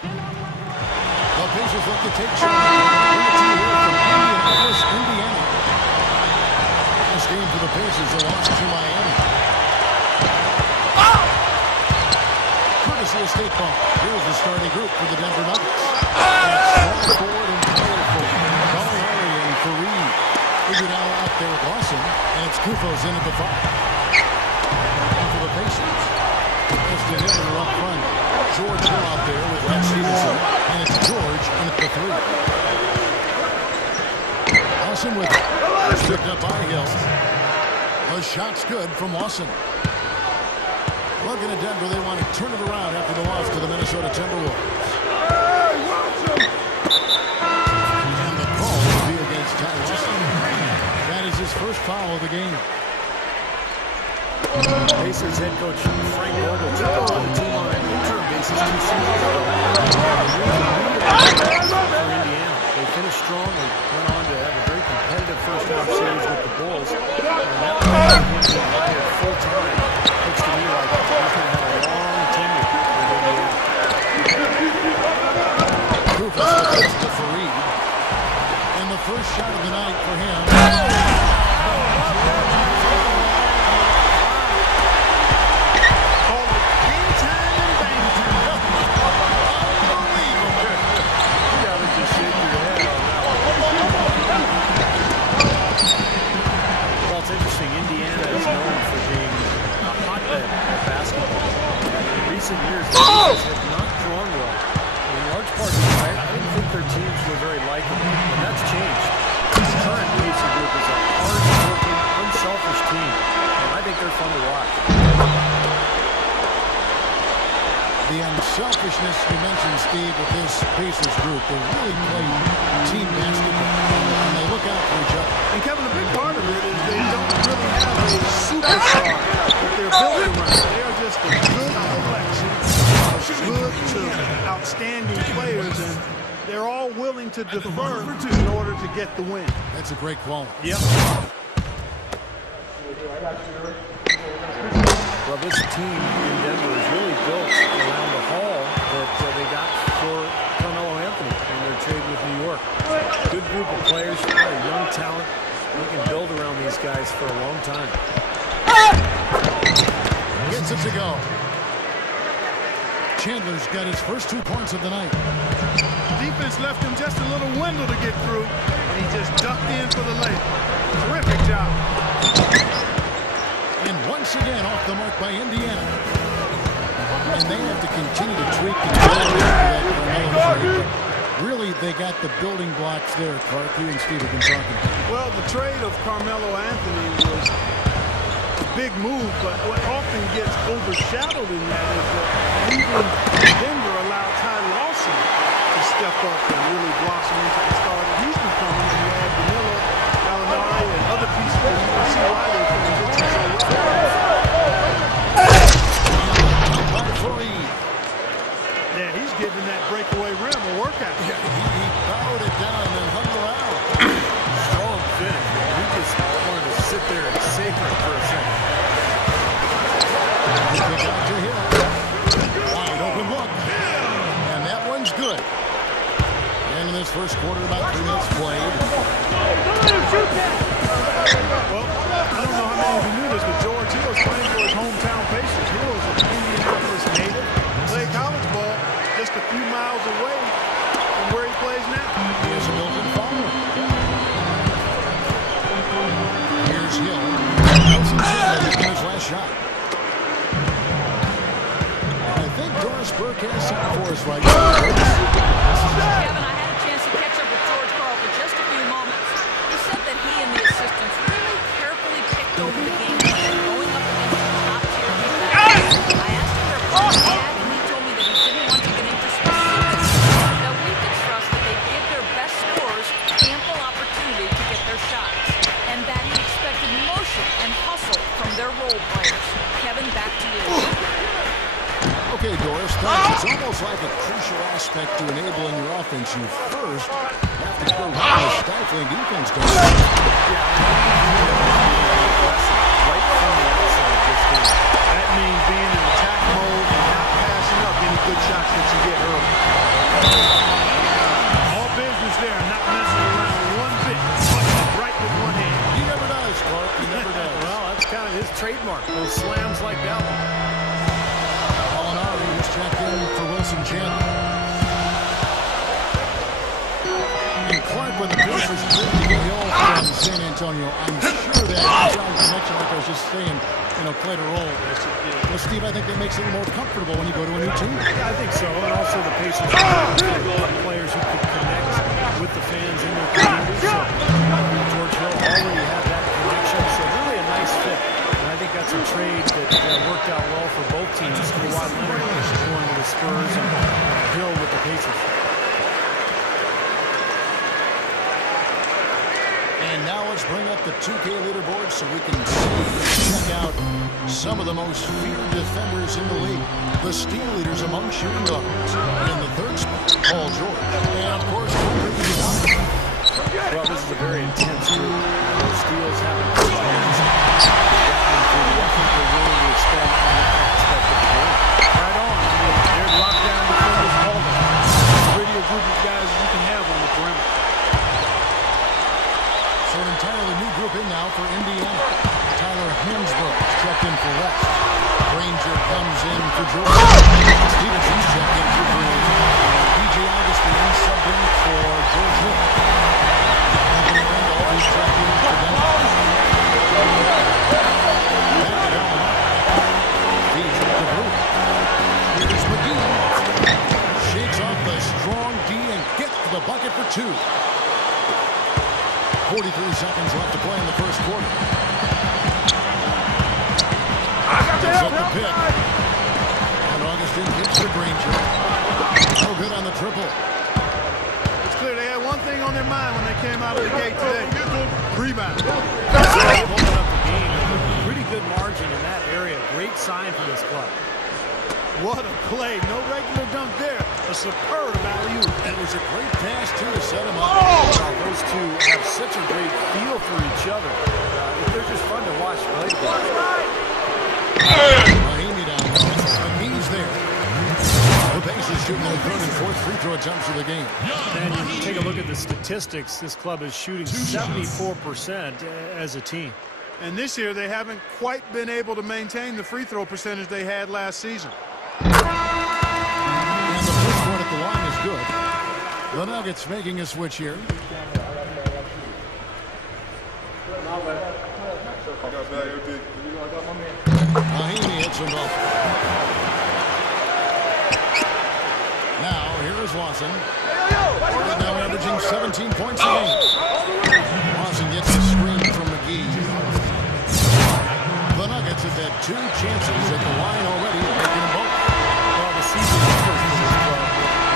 The Pacers look to take charge. Bring it to you here from Indianapolis, Indiana. This game for the Pacers, a loss to Miami. Courtesy of State Farm. Here's the starting group for the Denver Nuggets. Small forward and powerful. Gallinari and Fareed. Figured out there with Lawson. And it's Kufos in at the 5. And for the Pacers, it's DeHiller up front. George Hill out there with Len Stevenson. And it's George in at the 3. Lawson with it. Picked up by Hill. The shot's good from Lawson. Looking at Denver, they want to turn it around after the loss to the Minnesota Timberwolves. And the call will be against Ty Lawson. That is his first foul of the game. Pacers head coach Frank Vogel took over the team on an interim basis 2 seasons ago. For Indiana, they finished strong and went on to have a very competitive first-round series with the Bulls. And that was him being hired full-time. Looks to me like he's going to have a long tenure with Indiana. Rufus gets to Fareed. And the first shot of the night for him. Recent years, the Pacers have not drawn well. In large part, I didn't think their teams were very likable, and that's changed. This current Pacer group is a hard-working, unselfish team, and I think they're fun to watch. The unselfishness you mentioned, Steve, with this Pacers group, they really play team basketball, and they look out for each other. And Kevin, a big part of it is they don't really have a superstar that they're building around. They are just a good collection of good to outstanding players, and they're all willing to defer in order to get the win. That's a great quality. Yep. Well, this team in Denver is really built around the haul that they got for Carmelo Anthony in their trade with New York. Good group of players, a lot of young talent. We can build around these guys for a long time. Gets it to go. Chandler's got his first 2 points of the night. Defense left him just a little window to get through, and he just ducked in for the layup. Terrific job. And once again off the mark by Indiana. And they have to continue to tweak and build that Carmelo trade. Really, they got the building blocks there, Clark. You and Steve have been talking about. Well, the trade of Carmelo Anthony was a big move, but what often gets overshadowed in that is that even Denver allowed Ty Lawson to step up and really blossom into the star that he's becoming. And you add Danilo, Gallinari, and other pieces, and you can see why they can get so well. Yeah, he's giving that breakaway rim a workout. Yeah, he bowed it down and hung around. Strong finish. He just wanted to sit there and savor it for a second. Pick out to Hill. Wide open look. And that one's good. And in this first quarter, about 3 minutes played. Well, I don't know how many of you knew this, but George Hill is playing for his hometown Pacers. Hill is an Indianapolis native. Played college ball just a few miles away from where he plays now. He is a built-in follower. Here's Hill. Nelson Chandler making his last shot. I think Doris Burke has something for us right now. Kevin, I had a chance to catch up with George Karl for just a few moments. He said that he and the assistants really carefully picked over the game plan, going up against top-tier defense. I asked him their coach had, and he told me that he didn't want to get into specifics. That we could trust that they give their best scorers ample opportunity to get their shots, and that he expected motion and hustle from their role players. Kevin, back to you. Okay, Doris, thanks. It's almost like a crucial aspect to enabling your offense. You first have to go down a stifling defense. That means being in attack mode and not passing up any good shots that you get early. All business there, not messing around one bit. Right with one hand. He never does, Clark. He never does. Well, that's kind of his trademark, those slams like that one. Molinari has checked in for Wilson Chandler. And Clark with the Pacers to get the all from San Antonio. I'm sure that strong connection, like I was just saying, played a role. Well, Steve, I think that makes it a little more comfortable when you go to a new team. I think so, and also the Pacers have players who could connect with the fans in their community. So George Hill already had that connection, so really a nice fit. And I think that's a trade that worked out well for both teams. Kawhi Leonard going to the Spurs and Hill with the Pacers. And now let's bring up the 2K leaderboard so we can check out some of the most feared defenders in the league. The steal leaders among shooting guards. In the third spot, Paul George. And of course, well, this is a very intense group. The steals haven't been I think they're willing to expand on that aspect of the game. Right on. I mean, they're locked down defenders all the time. As pretty a group of guys as you can have on the perimeter. So an entirely new group in now for Indiana. Tyler Hansbrough checked in for West. Granger comes in for George. Stevenson's checked in for Green. PJ Augustine subbed in for George Hill. Anthony Randolph is checked in for Denver. Feeds up the group. Here's McGee. Shakes off the strong D and gets to the bucket for two. 43 seconds left to play in the first quarter. Gives up the pick. And Augustine gets to Granger. No good on the triple. It's clear they had one thing on their mind when they came out of the gate today. Rebound. Open up the game. Pretty good margin in that area. Great sign for this club. What a play. No regular dunk there. A superb alley-oop. And it was a great pass, too, to set him up. Those two have such a great feel for each other. They're just fun to watch play. Mahimi down low. He's there. The Pacers shooting their third and fourth free throw attempts of the game. And you take a look at the statistics. This club is shooting 74% as a team. And this year, they haven't quite been able to maintain the free throw percentage they had last season. And the first one at the line is good. The Nuggets making a switch here. Mahimi hits him up. Now, here is Lawson. Right now averaging 17 points a game. Lawson gets a screen from McGee. The Nuggets have had two chances at the line already, making them both. Well, the season numbers for this club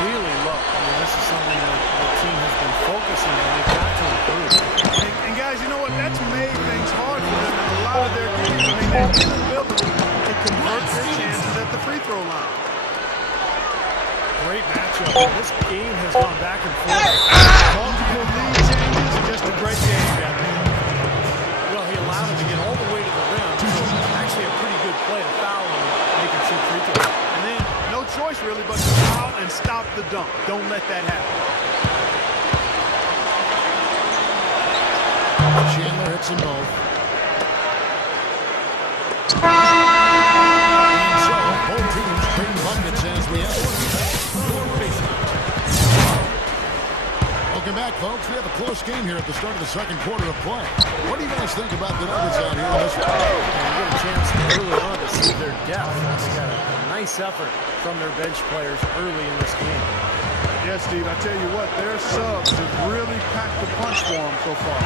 really low. I mean, this is something that the team has been focusing on. They've got to improve. And guys, you know what? That's made things hard for them in a lot of their games. I mean, their inability to convert their chances at the free throw line. Great matchup. This game has gone back and forth. Multiple lead changes and just a great game down there. Well, he allowed him to get all the way to the rim. So actually a pretty good play to foul him and make him shoot free throws. And then no choice really but to foul and stop the dunk. Don't let that happen. Chandler hits them both. And so, both teams bring buckets as we have one. Welcome back, folks. We have a close game here at the start of the second quarter of play. What do you guys think about the Nuggets out here in this one? And you get a chance early on to see their depth. That's got a nice effort from their bench players early in this game. Yes, Steve, I tell you what, their subs have really packed the punch for them so far.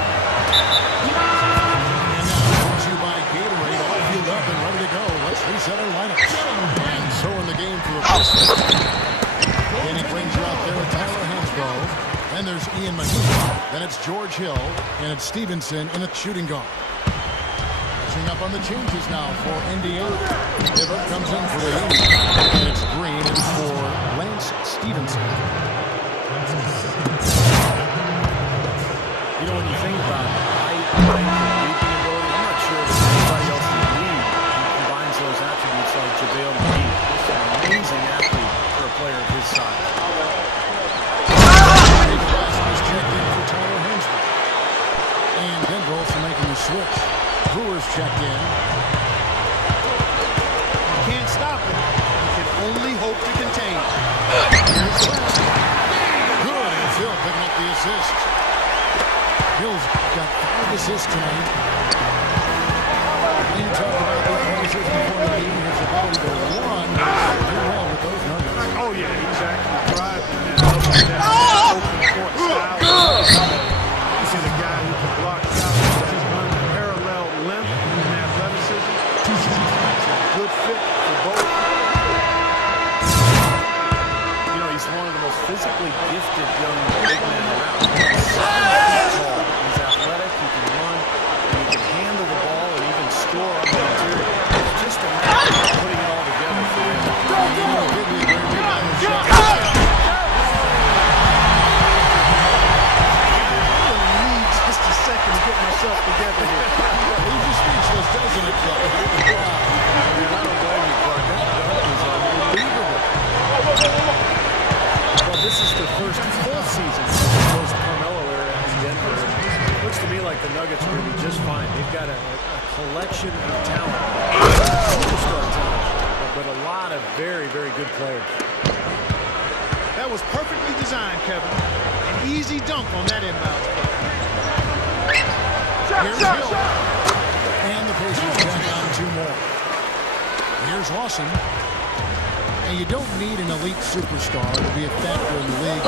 And now, brought to you by Gatorade, all fueled up and ready to go. Let's reset our lineups. And so in the game for the first one. Danny Granger out there with Tyler Hansbrough. Then there's Ian Mahimi. Then it's George Hill. And it's Stevenson in a shooting guard. Catching up on the changes now for Indiana. Hibbert comes in for the lead. And it's Green in for Lance Stevenson. You know, when you think about it, I'm not sure that anybody else in the league combines those attributes like JaVale McGee. He's an amazing athlete for a assists. Hill's got 5 assists tonight. We talked about the assists before the game. His ability to run do well with those numbers. Oh, yeah, he's actually driving that open court style. This is a guy who can block shots with his unparalleled length and athleticism. Good fit for both. You know, he's one of the most physically gifted young big men around. He's 7 feet tall. He's athletic, he can run, and he can handle the ball and even score on the interior. It's just a matter of putting it all together for him. Just a second to get myself together here. Leaves you speechless, doesn't it, Clark? I don't blame you, Clark. That dunk was unbelievable. Well, this is the first full season since the post-Carmelo era in Denver. It looks to me like the Nuggets are going to be just fine. They've got a collection of talent, superstar talent, but a lot of very, very good players. That was perfectly designed, Kevin. An easy dunk on that inbound. Here's Hill. And the Pacers back on 2 more. Here's Lawson. And you don't need an elite superstar to be a factor in the league.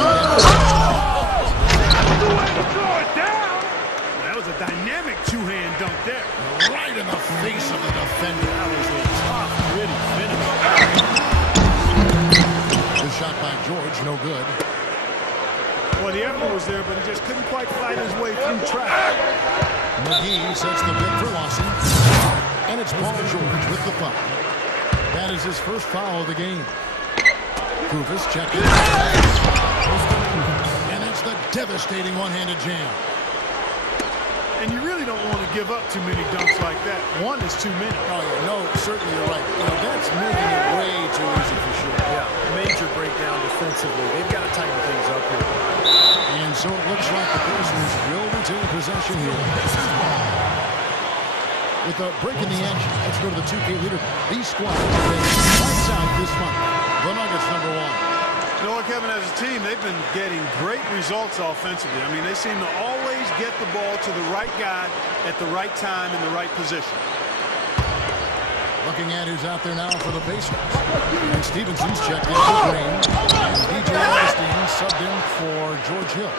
That was a dynamic two-hand dunk there. Right in the face of the defender. That was a tough, gritty finish. The shot by George, no good. Well, the effort was there, but he just couldn't quite fight his way through traffic. McGee sets the pick for Lawson. And it's Paul George with the foul. That is his first foul of the game. Kufis checked it. And it's the devastating one-handed jam. And you really don't want to give up too many dunks like that. One is too many. Oh, yeah, no, certainly you're right. You know, that's making it way too easy for sure. Yeah, major breakdown defensively. They've got to tighten things up here. And so it looks like the Pacers will retain possession here. With a break in the action, let's go to the 2K leader. These squads are lights out this month. The Nuggets #1. You know what, Kevin, as a team, they've been getting great results offensively. I mean, they seem to always get the ball to the right guy at the right time in the right position. Looking at who's out there now for the Pacers. And Stevenson's checked in for Green. And DJ Augustine subbed in for George Hill.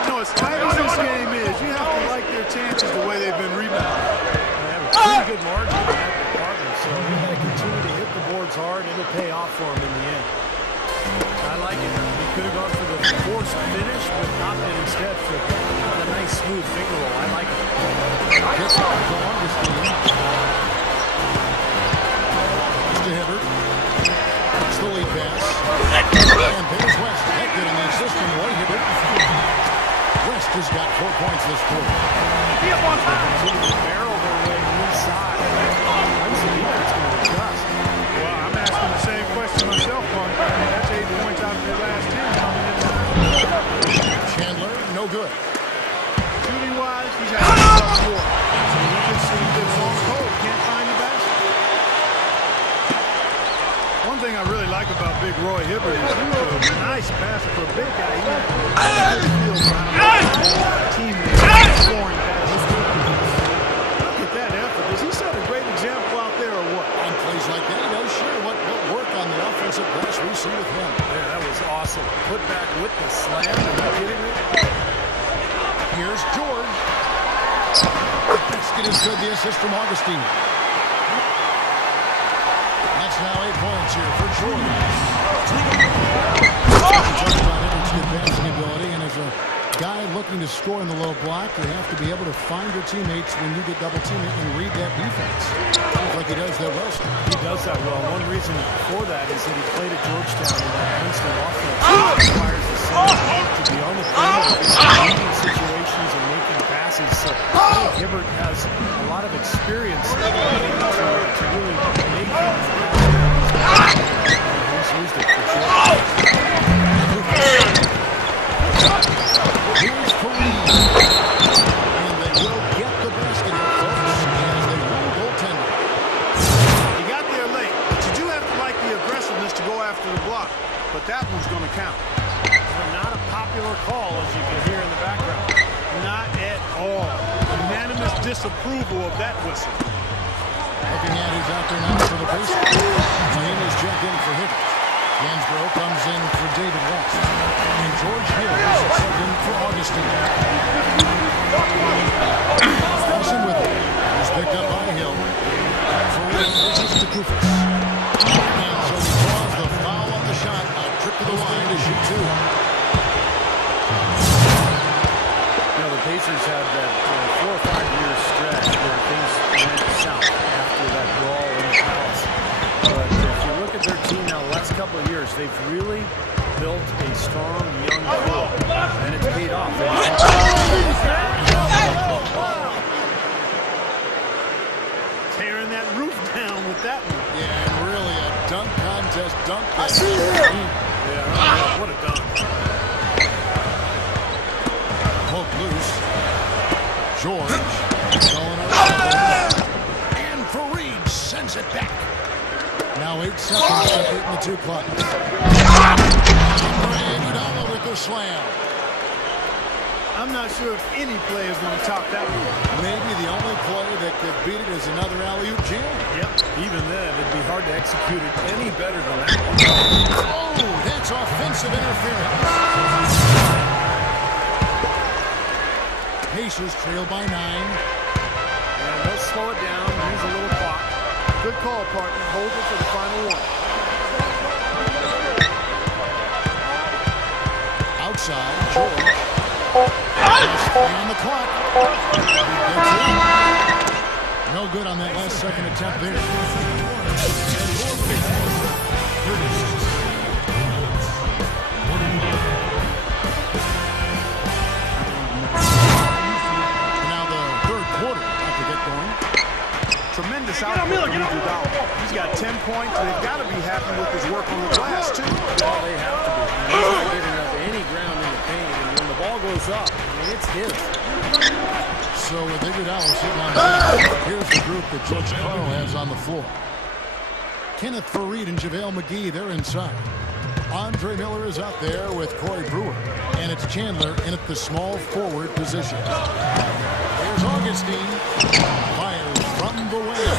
You know, as tight as this game is, you have to like their chances the way they've been rebounding. They have a pretty good margin in that department, so they've got to continue to hit the boards hard. It'll pay off for them in the end. I like it. He could have gone for the forced finish, but opted instead for a nice smooth finger roll. I like it. Gets it to Augustine. To Hibbert. It's the lead pass. And there's West. That good in the assist from Roy Hibbert. West has got 4 points this quarter. Continue to barrel their way inside. When's the defense going to adjust? Well, I'm asking the same question myself, Mark. I mean, that's 8 points out of their last 10. Chandler, no good. Shooting-wise, he's had a tough score. So you can see that long cold can't find the basket. One thing I really like about big Roy Hibbert is he's a nice passer for a big guy. He has a good feel for how teammates scoring passes. Look at that effort. Does he set a great example out there or what? On plays like that, he knows sure what work on the offensive glass we see with him. Yeah, that was awesome. Put back with the slam. Are you kidding me? Here's George. The basket is good. The assist from Augustine. That's now 8 points here for George. Talking about Edwards' good passing ability, and as a guy looking to score in the low block, you have to be able to find your teammates when you get double teamed and read that defense. Seems like he does that well. He does that well. One reason for that is that he played at Georgetown in that Princeton offense. It requires the center to be on the field, reading situations and making passes. So Hibbert has a lot of experience to really make things happen. He's used it for sure. Here's Kareem. And they will get the basket here, folks, as they rule goaltender. He got there late, but you do have to like the aggressiveness to go after the block. But that one's going to count. Not a pop popular call, as you can hear in the background. Not at all. Unanimous disapproval of that whistle. Looking at who's out there now for the Pacers. Miami's checked in for Higgins. Gansborough comes in for David West. And George Hill is subbed in for Augustine. Lawson with him. He's picked up by Hill. Fareed versus the Kufis. And so he draws the foul on the shot. A trip to the line to shoot two. You know, the Pacers had that 4 or 5 year stretch where things went south after that brawl in the Palace. But if you look at their team now, the last couple of years, they've really built a strong young core, and it's paid off. Tearing that roof down with that one. Yeah, and really a dunk contest dunk. I see him. Yeah, what a dunk. Poke loose. George going around. And Fareed sends it back. Now 8 seconds separating the two clocks. Iguodala with the slam. I'm not sure if any player is going to top that one. Maybe the only play that could beat it is another alley-oop jam. Yep. Even then, it'd be hard to execute it any better than that one. Oh, that's offensive interference. Pacers trail by 9. And they'll slow it down, use a little clock. Good call, partner. Hold it for the final one. Outside, George. On the clock. No good on that last second attempt there. Now the third quarter about to get going. Tremendous output from Iguodala. He's got 10 points. They've got to be happy with his work on the glass, too. Well, they have to be. He's not giving up any ground in the paint, and when the ball goes up, I mean, it's his. So with Iguodala sitting on the bench, here's the group that George Carl has on the floor. Kenneth Fareed and JaVale McGee, they're inside. Andre Miller is out there with Corey Brewer. And it's Chandler in at the small forward position. Here's Augustine. Fires from the wing.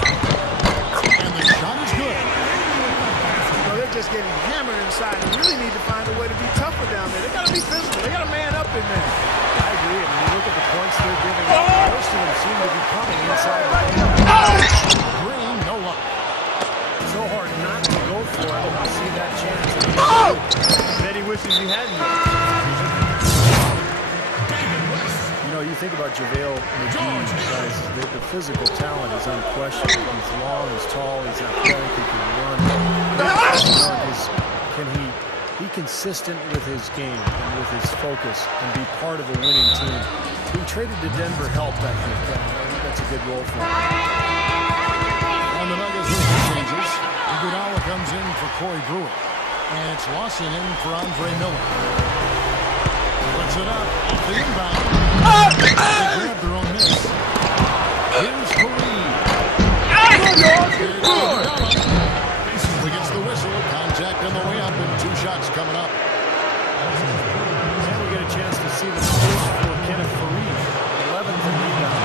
And the shot is good. They're just getting hammered inside. They really need to find a way to be tougher down there. They got to be physical. They got to man up in there. I agree. And when you look at the points they're giving, most of them seem to be coming inside the paint. Green, no luck. So hard not to go for it when you see that chance. Bet he wishes he hadn't. You know, you think about JaVale McGee, guys, the physical talent is unquestionable. He's long, he's tall, he's athletic, he can run. Can he be consistent with his game and with his focus and be part of a winning team? Being traded to Denver helped, I think. I think that's a good role for him. On the Nuggets, there's changes. Iguodala comes in for Corey Brewer. And it's Lawson in for Andre Miller. Puts it up off the inbound. They grab their own miss. Here's Fareed. He gets the whistle. Contact on the way up and 2 shots coming up. And we get a chance to see the numbers for Kenneth Fareed. 11th in rebound.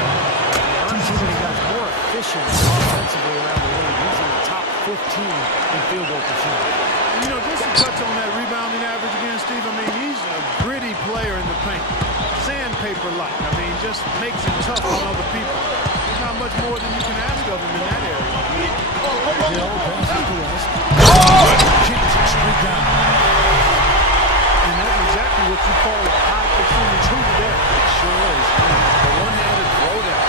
He got more efficient offensively around the league. He's in the top 15 in field goal percentage. You know, just to touch on that rebounding average again, Steve, I mean, he's a gritty player in the paint. Sandpaper-like. I mean, just makes it tough on other people. There's not much more than you can ask of him in that area. Hill passes to West. Chance to streak down. And that's exactly what you call a high-performance hoop there. It sure is. The one-handed throwdown.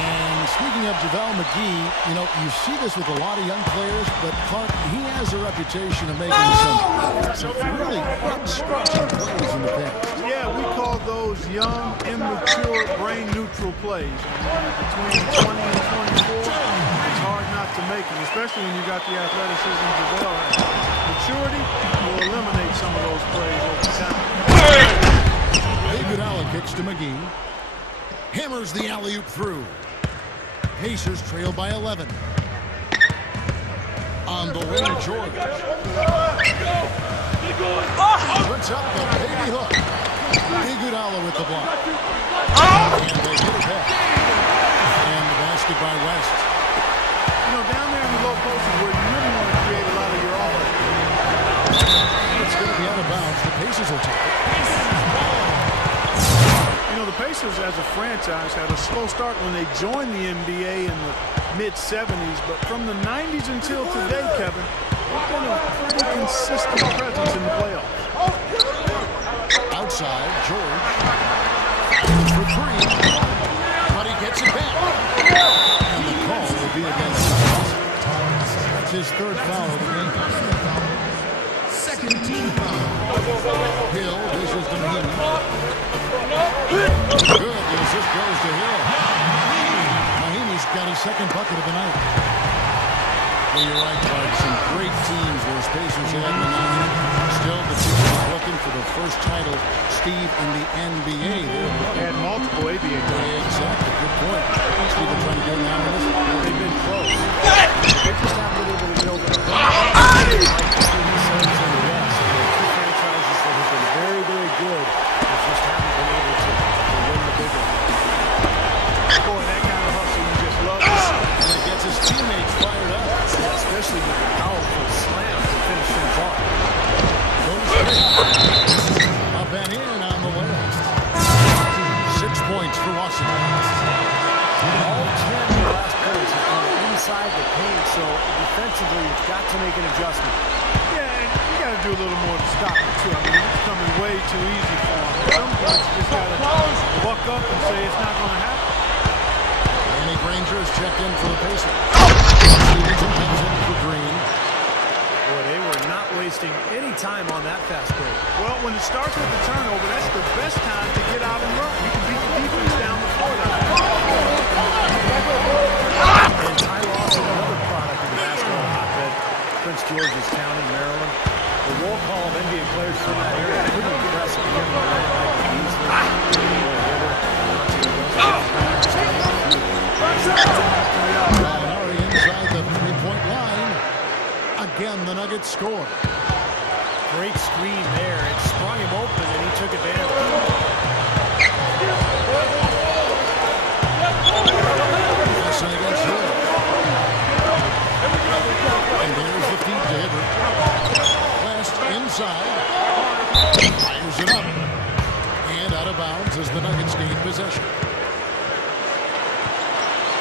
And speaking of JaVale McGee, you know, you see this with a lot of young players, but Clark, he has a reputation of making some really head-scratching plays in the past. Yeah, we call those young, immature, brain-neutral plays. Between 20 and 24, it's hard not to make them, especially when you got the athleticism to develop. Maturity will eliminate some of those plays over time. Iguodala kicks to McGee. Hammers the alley-oop through. Pacers trail by 11. On the wing, George. Puts up the baby hook. Iguodala with the block. And they get it back. And the basket by West. You know, down there in the low post is where you really want to create a lot of your offense. It's going to be out of bounds. The Pacers will take it. You know, the Pacers as a franchise had a slow start when they joined the NBA in the mid-'70s, but from the 90s until today, Kevin, they've been a pretty consistent presence in the playoffs. Outside, George. For three. But he gets it back. And the call will be against him. That's his third foul of the game. Second team foul. Hill dishes to Mahimi. Good. The assist goes to Hill. Mahimi's got his second bucket of the night. Well, you're right, Clark. Some great teams those Pacers had in the 90s. Still, the team is looking for the first title, Steve, in the NBA. They had multiple ABA titles. Exactly. Good point. Steve, they're trying to do it now. They've been close. They just have a little bit of build up. Like the Suns and the West. Two franchises that have been very, very good, but just haven't been able to win the big one. Boy, that kind of hustle you just love to see. And it gets his teammates fired up. Especially with the powerful slam to finish things off. Up and in on the way. 6 points for Washington. All 10 of the last points have come inside the paint, so defensively you've got to make an adjustment. Yeah, and you got to do a little more to stop it, too. I mean, it's coming way too easy for them. At some point, you just got to buck up and say it's not going to happen. Danny Granger is checked in for the Pacers. Stevenson comes in for Green. Boy, they were not wasting any time on that fast break. Well, when it starts with the turnover, that's the best time to get out and run. You can beat the defense down the floor that way. And Ty Lawson, another product of the basketball hotbed, Prince George's County, Maryland. The roll call of NBA players from that area is pretty impressive. Given the like Gallinari inside the three-point line. Again, the Nuggets score. Great screen there. It sprung him open, and he took advantage. Listen against Hill. And there's the feed to Hibbert. West inside. Fires it up. And out of bounds as the Nuggets gain possession.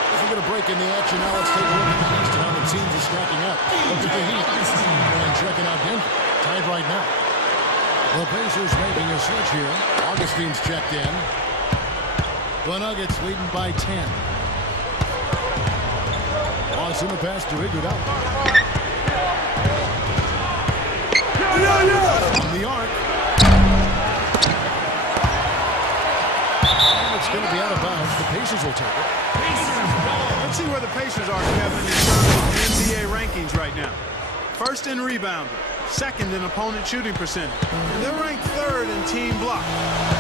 If we're going to break in the action now, let's take a look at the East and how the teams are stacking up. Look at the Heat. And checking out Denver. Tied right now. The Pacers making a switch here. Augustine's checked in. The Nuggets leading by 10. Loss in the pass to Iguodala. On the arc. And it's going to be out of bounds. The Pacers will take it. Let's see where the Pacers are, Kevin, in terms of the NBA rankings right now. First in rebounding, second in opponent shooting percentage. And they're ranked third in team block,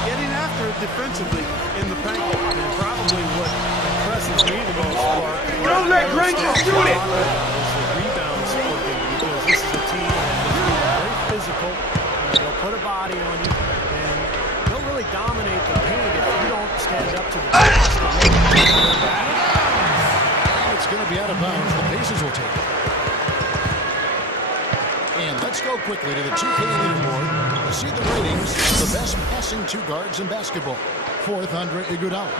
getting after it defensively in the paint. And probably what impresses me the most, Clark, Don't let Granger shoot it! is the rebounds working, because this is a team that's very physical. They'll put a body on you, and they'll really dominate the paint if you don't stand up to the task. It's going to be out of bounds. The Pacers will take it. And let's go quickly to the 2K leaderboard to see the ratings of the best passing two guards in basketball. Fourth, Andre Iguodala.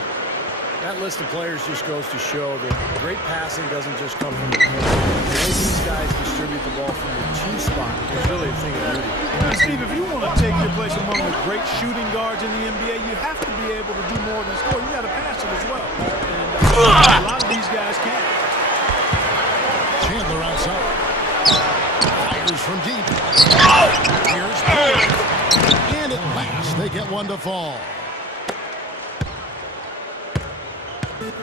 That list of players just goes to show that great passing doesn't just come from the paint. The way these guys distribute the ball from the two spot is really a thing of beauty. And Steve, if you want to take your place among the great shooting guards in the NBA, you have to be able to do more than score. You got to pass it as well. And a lot of these guys can't. Chandler outside. Fires from deep. Here's Paul. And at last, they get one to fall.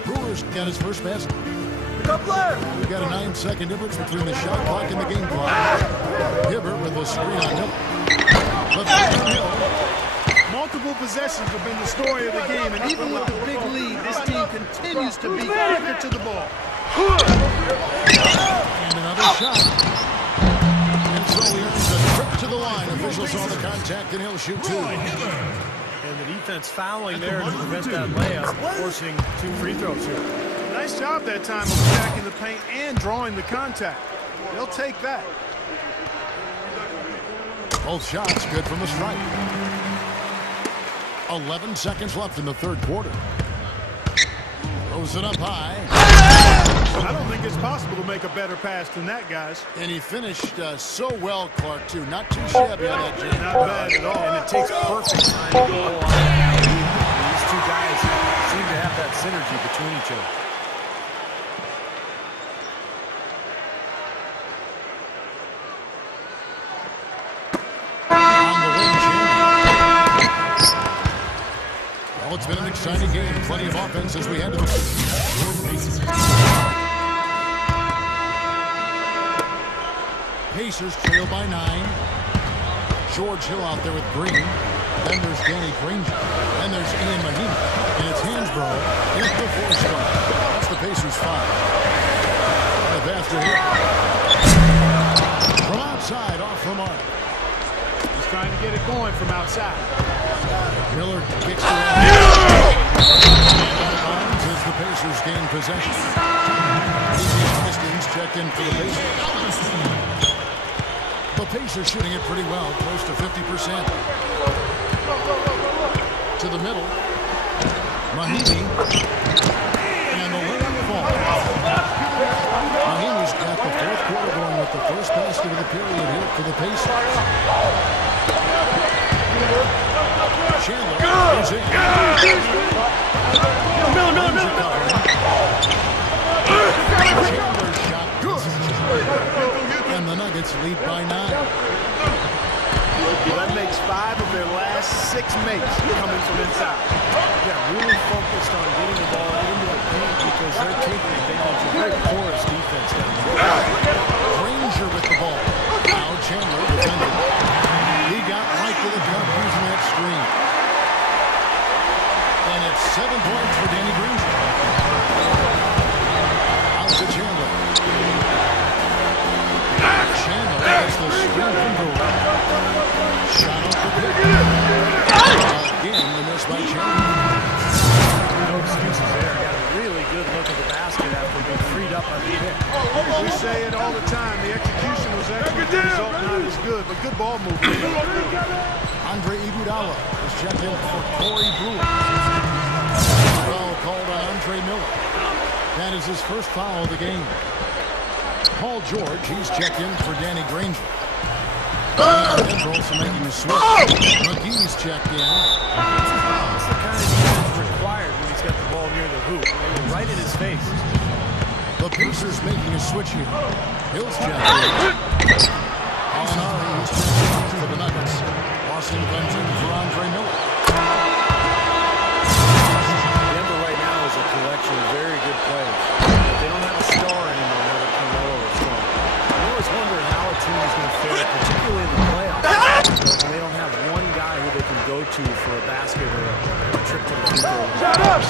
Brewer's got his first basket. We've got a 9-second difference between the shot clock and the game clock. Hibbert with a screen on Hill. Multiple possessions have been the story of the game, and even with the big lead, this team continues to be quicker to the ball. And another shot. And so he earns a trip To the line, officials saw the contact, and he'll shoot 2. And the defense fouling there to prevent that layup, forcing 2 free throws here. Nice job that time of attacking the paint and drawing the contact. They'll take that. Both shots good from the stripe. 11 seconds left in the third quarter. Throws it up high. I don't think it's possible to make a better pass than that, guys. And he finished so well, Clark, too. Not too shabby on that jam. Not bad at all. And it takes perfect time to go on that. These 2 guys seem to have that synergy between each other. On the win, Jim. Well, it's been an exciting game. Plenty of offense as we head to the Pacers trail by 9. George Hill out there with Green. Then there's Danny Granger. Then there's Ian Mahima. And it's Hansbrough in the 4th spot. That's the Pacers 5. The pass to Hill. From outside, off the mark. He's trying to get it going from outside. Miller kicks it out. As the Pacers gain possession. Pistons checked in for the Pacers. The Pacers shooting it pretty well, close to 50%. To the middle. Mahimi. And the layup falls. Mahimi's got the 4th quarter going with the first basket of the period here for the Pacers. Chandler goes in. Chandler's shot good. And the Nuggets lead by 9. That makes 5 of their last 6 makes coming from inside. Yeah, really focused on getting the ball into the paint because they're taking advantage of very porous defense down there. Granger with the ball. Now Chandler defended. He got right to the cup using that screen. And it's 7 points for Danny Granger. Out to Chandler. Chandler gets the screen from Brewer. Shot off the pick. Again, the miss by Chandler. No excuses there. Got a really good look at the basket after being freed up on the pick. We say it all the time. The execution was excellent. The result not as good, but good ball movement. Andre Iguodala is checked in for Corey Brewer. Foul called on Andre Miller. That is his first foul of the game. Paul George, he's checked in for Danny Granger. And also making a switch. McGee's checked in. That's the kind of defense required when he's got the ball near the hoop. Right in his face. The Pacers making a switch here. Hill's checked in. Alinari is checked in for the Nuggets. Lawson comes in for Andre Miller. Denver right now is a collection of very good players. They don't have a star anymore now that Carmelo is gone. I always wonder how a team is going to fare, particularly in the playoffs, when they don't have one guy who they can go to for a basket or a trip to the free throw line. Shut up!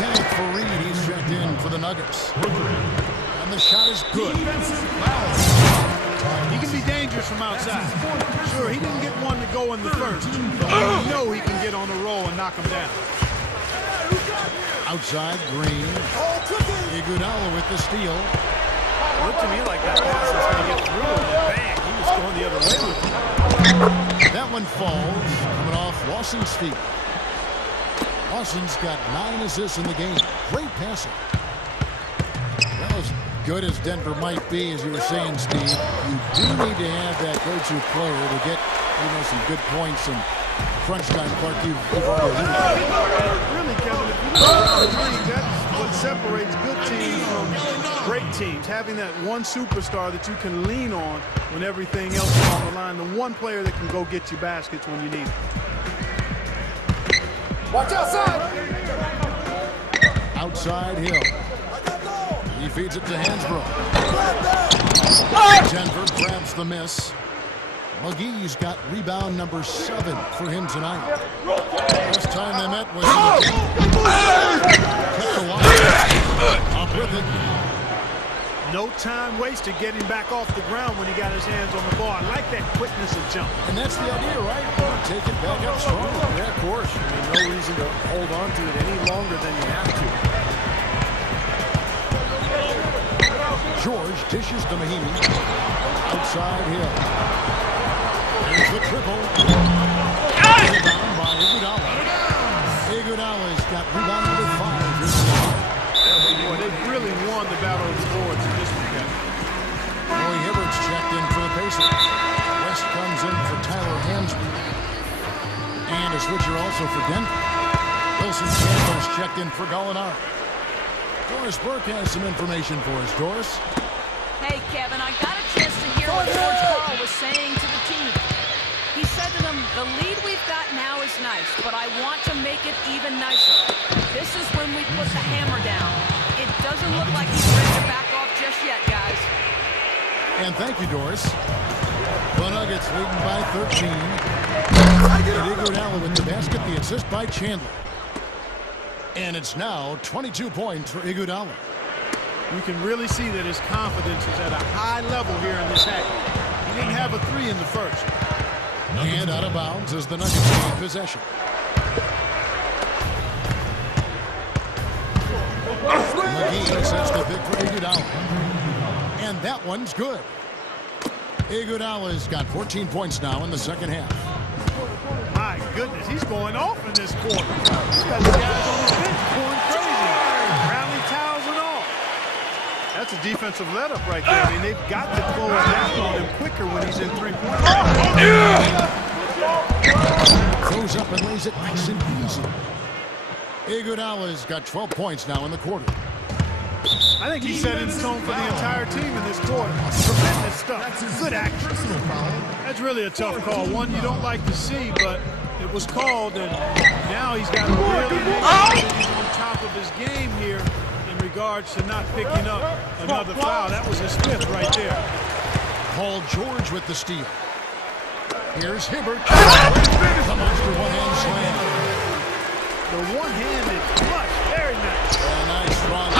Kenneth Faried, he's checked in for the Nuggets. And the shot is good. He can be dangerous from outside. Sure, he didn't get one to go in the first, but we know he can get on a roll and knock him down. Outside, Green. Iguodala with the steal. It looked to me like that pass was going to get through and then bang, he was going the other way with it. That one falls, coming off Lawson's feet. Lawson's got 9 assists in the game. Great passing. Well, as good as Denver might be, as you were saying, Steve, you do need to have that go-to player to get, some good points and crunch time. Clark, you've already Really, Kevin, if you look at the league, that's what separates good teams from great teams. Having that one superstar that you can lean on when everything else is on the line. The one player that can go get you baskets when you need it. Watch outside! outside Hill. He feeds it to Hansbrough. Denver grabs the miss. McGee's got rebound number 7 for him tonight. First time they met was in the kept the line. Up with it. No time wasted getting back off the ground when he got his hands on the ball. I like that quickness of jump. And that's the idea, right? Take it back up strong. Yeah, of course. I mean, no reason to hold on to it any longer than you have to. George dishes to Mahimi. Outside Hill. There's the triple. Rebound by Iguodala. Iguodala's got rebounded with 5. Boy, they've really won the battle of the boards in this weekend. Roy Hibbert's checked in for the Pacers. West comes in for Tyler Hansby. And a switcher also for Denver. Wilson Chandler's checked in for Gallinari. Doris Burke has some information for us. Doris? Hey, Kevin, I got a chance to hear what George Karl was saying to the team. He said to them, the lead we've got now is nice, but I want to make it even nicer. This is when we put the hammer down. It doesn't look like he's ready to back off just yet, guys. And thank you, Doris. The Nuggets leading by 13. Iguodala with the basket, the assist by Chandler. And it's now 22 points for Iguodala. You can really see that his confidence is at a high level here in this act. He didn't have a 3 in the first. And out of bounds as the Nuggets gain possession. McGee sets the pick for Iguodala. And that one's good. Iguodala's got 14 points now in the second half. My goodness, he's going off in this quarter. He's got the guys on his bench going crazy. Rally towels and all. That's a defensive let-up right there. I mean, they've got to close down on him quicker when he's in three-point. Throws up and lays it nice and easy. Iguodala's got 12 points now in the quarter. I think he's setting the tone for the entire team in this quarter. Tremendous stuff. Good action. That's really a tough call. One you don't like to see, but it was called, and now he's got to really make sure that he's on top of his game here in regards to not picking up another foul. That was his 5th right there. Paul George with the steal. Here's Hibbert. The monster one-hand slam. The one-handed flush. Very nice. A nice strong.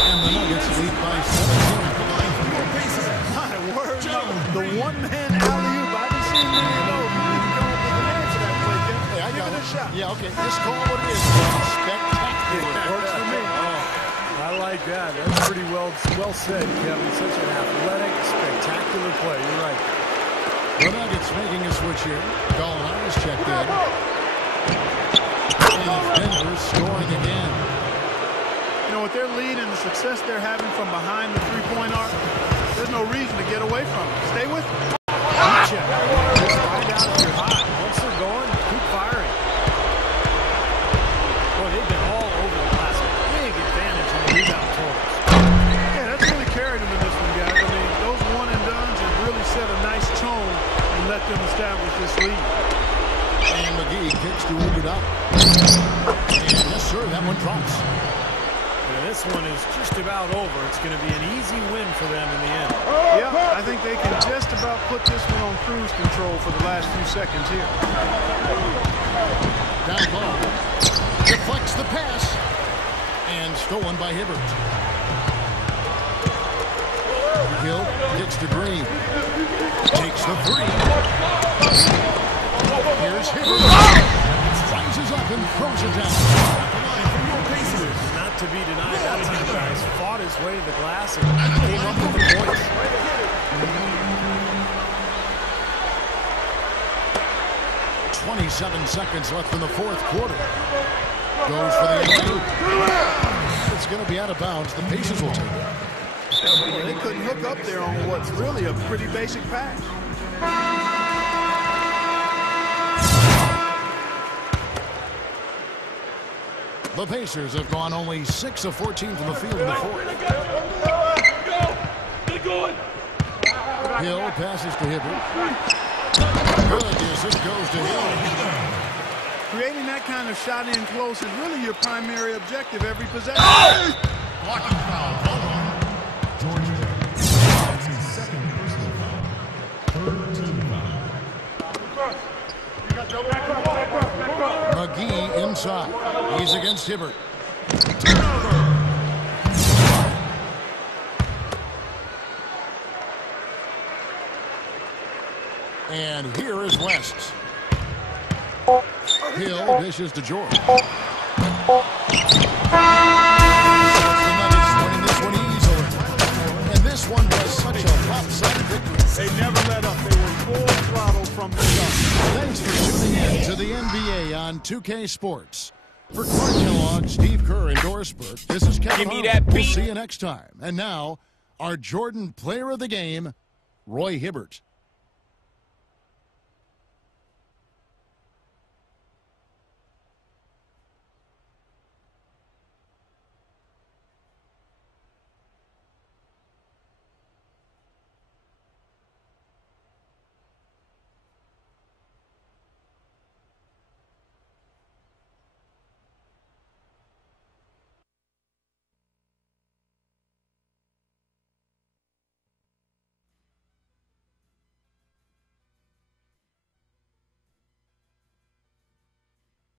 And the Nuggets lead by 17. My word, the one-man alley-oop. I haven't seen many of those. You can come up with an answer to that play, Jim. Hey, I got Give it a shot. Yeah, okay. Just call what it is. Spectacular. Works for me. I like that. That's pretty well said, Kevin. Such an athletic, spectacular play. You're right. The Nuggets making a switch here. Gallinari's checked in. And Denver scoring again. You know, with their lead and the success they're having from behind the three-point arc, there's no reason to get away from it. Stay with it. Check. Just find out if you're hot. Once they're going, keep firing. Boy, they've been all over the glass. Big advantage in the rebound totals. Yeah, that's really carried them in this one, guys. I mean, those one-and-dones have really set a nice tone and let them establish this lead. And McGee kicks to Iguodala. And yes, sir, that one drops. Yeah, this one is just about over. It's going to be an easy win for them in the end. Yeah, I think they can just about put this one on cruise control for the last few seconds here. Down low. Deflects the pass. And stolen by Hibbert. Hill kicks to Green. Takes the 3. Here's Hibbert. Rises up and throws it down. Not to be denied that time, guys. Fought his way to the glass and came up with the points. 27 seconds left in the fourth quarter. Goes for the alley-oop. It's going to be out of bounds. The Pacers will take it. They couldn't hook up there on what's really a pretty basic pass. The Pacers have gone only 6 of 14 from the field in the fourth. Hill passes to Hibbert. Good, the assist goes to Hill. Creating that kind of shot in close is really your primary objective every possession. Blocking foul. Georgia. That's his second personal foul. Third team foul. side. He's against Hibbert. And here is West. Hill dishes to George. The Nuggets winning this one easily. And this one was such a lopsided victory. They never let up. They were full throttle from the start. Thanks for tuning in to the NBA on 2K Sports. For Clark Kellogg, Steve Kerr, and Doris Burke, this is Kevin Give me Harlan. that We'll beat. see you next time. And now, our Jordan Player of the Game, Roy Hibbert.